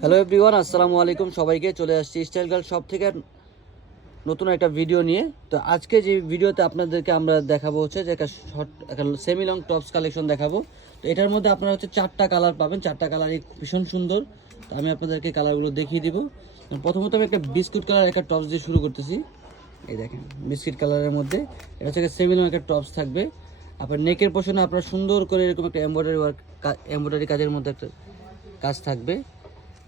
Hello everyone, আসসালামু আলাইকুম। সবাইকে চলে আসছি স্টাইল গার্ল শপ থেকে নতুন একটা ভিডিও নিয়ে। তো আজকে যে ভিডিওতে আপনাদেরকে আমরা দেখাবো হচ্ছে যে একটা শর্ট একটা সেমি লং টপস কালেকশন দেখাবো। তো এটার মধ্যে আপনারা হচ্ছে 4টা কালার পাবেন, 4টা কালারই ভীষণ সুন্দর। তো আমি আপনাদেরকে কালারগুলো দেখিয়ে দিব। প্রথমত আমি একটা বিস্কুট কালার একটা টপস দিয়ে শুরু করতেছি। এই দেখেন বিস্কিট কালারের মধ্যে এটা হচ্ছে সেমি লং একটা টপস থাকবে। আপনার নেকের পোর্শনে আপনার সুন্দর করে এরকম একটা এমব্রয়ডারি কাজের মধ্যে একটা কাজ থাকবে।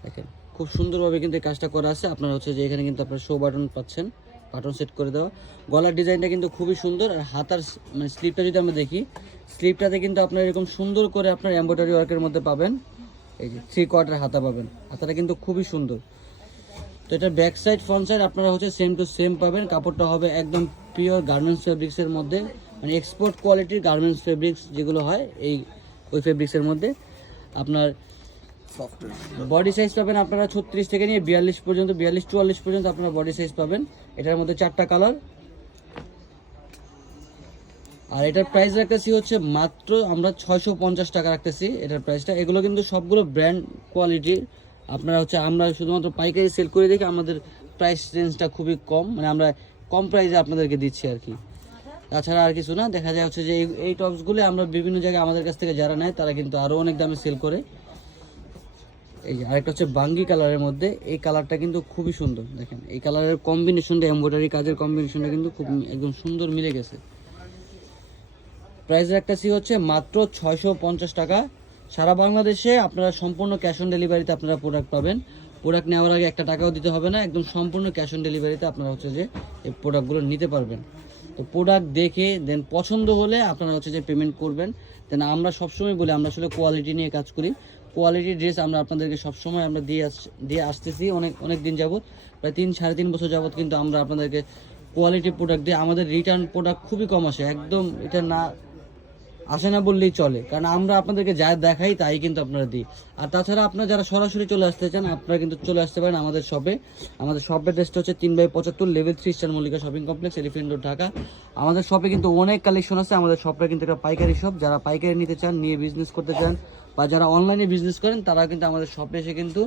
দেখেন খুব সুন্দরভাবে কিন্তু এই কাজটা করা আছে। আপনার হচ্ছে যে এখানে কিন্তু আপনার শো বাটন পাচ্ছেন, বাটন সেট করে দেওয়া। গলার ডিজাইনটা কিন্তু খুবই সুন্দর। আর হাতার মানে স্লিপটা যদি আমরা দেখি, স্লিপটাতে কিন্তু আপনার এরকম সুন্দর করে আপনার এমব্রয়ডারি ওয়ার্কের মধ্যে পাবেন। এই যে 3/4 হাতা পাবেন, হাতাটা কিন্তু খুবই সুন্দর। তো এটা ব্যাক সাইড ফ্রন্ট সাইড আপনারা হচ্ছে সেম টু সেম পাবেন। কাপড়টা হবে একদম পিওর গার্মেন্টস ফেব্রিক্সের মধ্যে, মানে এক্সপোর্ট কোয়ালিটির গার্মেন্টস ফেব্রিক্স যেগুলো হয় ওই ফেব্রিক্সের মধ্যে। আপনার বডি সাইজ পাবেন আপনারা 36 থেকে নিয়ে 42 পর্যন্ত, 42-44 পর্যন্ত আপনারা বডি সাইজ পাবেন। এটার মধ্যে 4টা কালার। আর এটার প্রাইস রাখতেছি হচ্ছে মাত্র আমরা 650 টাকা রাখতেছি এটার প্রাইসটা। এগুলো কিন্তু সবগুলো ব্র্যান্ড কোয়ালিটির। আপনারা হচ্ছে আমরা শুধুমাত্র পাইকারি সেল করে দেখি আমাদের প্রাইস রেঞ্জটা খুবই কম, মানে আমরা কম প্রাইসে আপনাদেরকে দিচ্ছি আর কি। তাছাড়া আর কিছু না। দেখা যায় হচ্ছে যে এই টপসগুলো আমরা বিভিন্ন জায়গায় আমাদের কাছ থেকে যারা নেয় তারা কিন্তু আরও অনেক দামে সেল করে। এই যে আরেকটা হচ্ছে বাঙ্গি কালারের মধ্যে, এই কালারটা কিন্তু খুবই সুন্দর। দেখেন এই কালারের কম্বিনেশনটা, এমব্রয়ডারি কাজের কম্বিনেশনটা কিন্তু খুব একদম সুন্দর মিলে গেছে। প্রাইস রাখতেছি হচ্ছে মাত্র 650 টাকা। সারা বাংলাদেশে আপনারা সম্পূর্ণ ক্যাশ অন ডেলিভারিতে আপনারা প্রোডাক্ট পাবেন। প্রোডাক্ট নেওয়ার আগে একটা টাকাও দিতে হবে না, একদম সম্পূর্ণ ক্যাশ অন ডেলিভারিতে আপনারা হচ্ছে যে এই প্রোডাক্টগুলো নিতে পারবেন। তো প্রোডাক্ট দেখে দেন পছন্দ হলে আপনারা হচ্ছে যে পেমেন্ট করবেন। দেন আমরা সবসময় বলি আমরা আসলে কোয়ালিটি নিয়ে কাজ করি। কোয়ালিটি ড্রেস আমরা আপনাদেরকে সবসময় আমরা দিয়ে আসতেছি অনেক দিন যাবত, প্রায় 3-3.5 বছর যাবত কিন্তু আমরা আপনাদেরকে কোয়ালিটি প্রোডাক্ট দিয়ে। আমাদের রিটার্ন প্রোডাক্ট খুবই কম আসে, একদম এটা না আসে না বললেই চলে, কারণ আমরা আপনাদেরকে যা দেখাই তাই কিন্তু আপনারা দিই। আর তাছাড়া আপনারা যারা সরাসরি চলে আসতে চান আপনারা কিন্তু চলে আসতে পারেন আমাদের শপে। আমাদের শপের ড্রেসটা হচ্ছে 3/75 level 3 star Mallika shopping complex, elephant road, Dhaka. আমাদের শপে কিন্তু অনেক কালেকশন আছে। আমাদের শপটা কিন্তু একটা পাইকারি শপ। যারা পাইকারি নিতে চান, নিয়ে বিজনেস করতে চান, বা যারা অনলাইনে বিজনেস করেন তারা কিন্তু আমাদের শপে এসে কিন্তু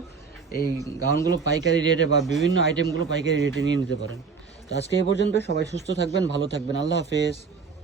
এই গাউনগুলো পাইকারি রেটে বা বিভিন্ন আইটেমগুলো পাইকারি রেটে নিয়ে নিতে পারেন। তো আজকে এই পর্যন্ত। সবাই সুস্থ থাকবেন, ভালো থাকবেন। আল্লাহ হাফেজ।